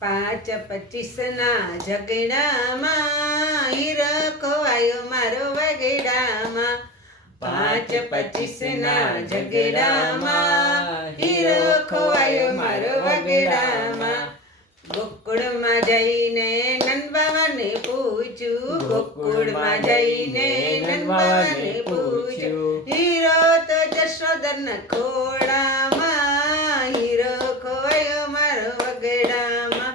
5-25 ના ઝઘડામાં હીરો ખોવાયો મારો વગડામાં. 5-25 ના ઝઘડામાં હીરો ખોવાયો મારો વગડામાં. ગોકુળમાં જઈને નંદબાવાને પૂછ્યું, ગોકુળમાં જઈને નંદબાવાને પૂછ્યું, હીરો તો જશોદરના ખોળામાં, હીરો ખોવાયો મારો વગડામાં.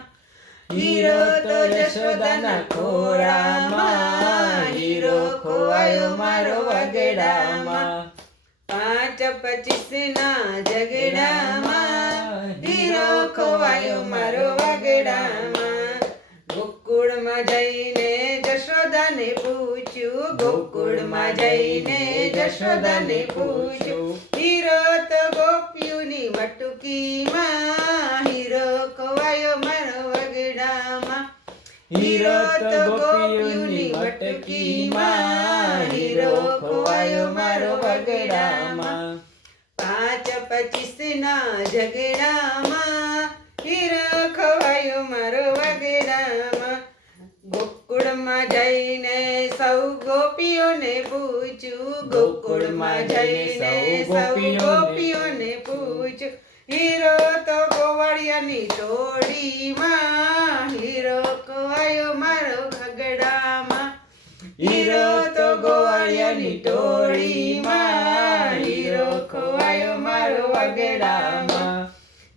હીરો તો જશોદાના ખોળામાં, હીરો ખોવાયો મારો વગડામાં. 5-25 ના ઝઘડામાં હીરો ખોવાયો મારો વગડામાં. ગોકુળમાં જઈને જશોદાને પૂછ્યું, ગોકુળમાં જઈને જશોદાને પૂછ્યું, હીરો તો ગોપીઓની મટકીમાં, હીરો ખોવાયો મારો વગડામાં. હીરો તો ગોપીઓની મટકીમાં, હીરો ખોવાયો મારો વગડામાં. 5-25 ના ઝઘડામાં હીરો ખોવાયો મારો વગડામાં. ગોકુળમાં જઈને સૌ ગોપીઓને પૂછ્યું, ગોકુળમાં જઈને સૌ ગોપીઓને પૂછ્યું, હીરો તો ગોવાળિયાની ટોળીમાં, હીરો ખોવાયો મારો વગડામાં. હીરો તો ગોવાળિયાની ટોળીમાં, હીરો ખોવાયો મારો વગડામાં.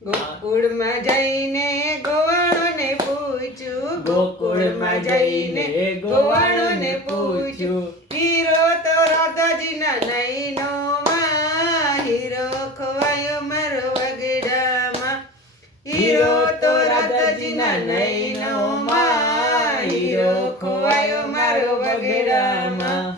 ગોકુળમાં જઈને ગોવાળોને પૂછ્યું, ગોકુળમાં જઈને ગોવાળોને પૂછ્યું, હીરો તો રાધાજીના નયનોમાં, હીરો ખોવાયો મારો વગડામાં. હીરો તો રાધાજીના નયનોમાં, હીરો ખોવાયો મારો વગડામાં.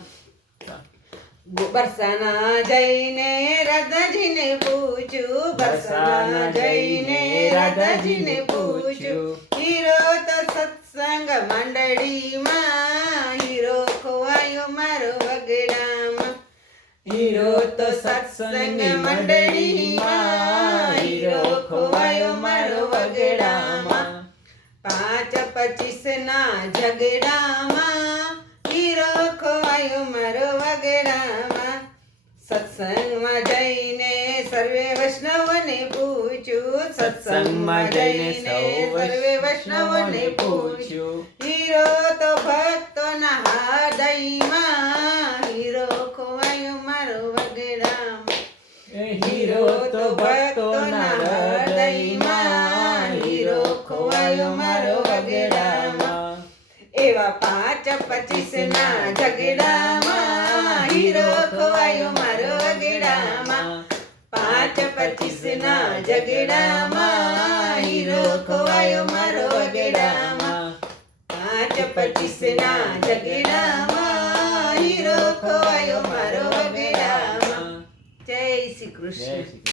બરસાના જઈને રાધાજીને પૂછ્યું, બરસાના જઈને રાધાજીને પૂછ્યું, હીરો તો સત્સંગ મંડળીમાં, હીરો ખોવાયો મારો વગડામાં. હીરો તો સત્સંગ મંડળીમાં, હીરો ખોવાયો મારો વગડામાં. 5-25 ના ઝઘડામાં હીરો ખોવાયો મારો વગડામાં. સત્સંગમાં જઈને સર્વે વૈષ્ણવને પૂછ્યું, સત્સંગમાં જઈને સર્વે વૈષ્ણવને પૂછ્યું, હીરો તો ભક્તોના હૃદયમાં, હીરો ખોવાયો મારો વગડામાં. હીરો તો ભક્તોના હૃદયમાં, હીરો ખોવાયો મારો વગડામાં. એવા 5-25 ના ઝઘડામાં હીરો ખોવાયો મારો વગડામાં. 5-25 ના ઝઘડામાં હીરો ખોવાયો મારો વગડામાં. 5-25 ના ઝઘડામાં હીરો ખોવાયો મારો વગડામાં. જય શ્રી કૃષ્ણ.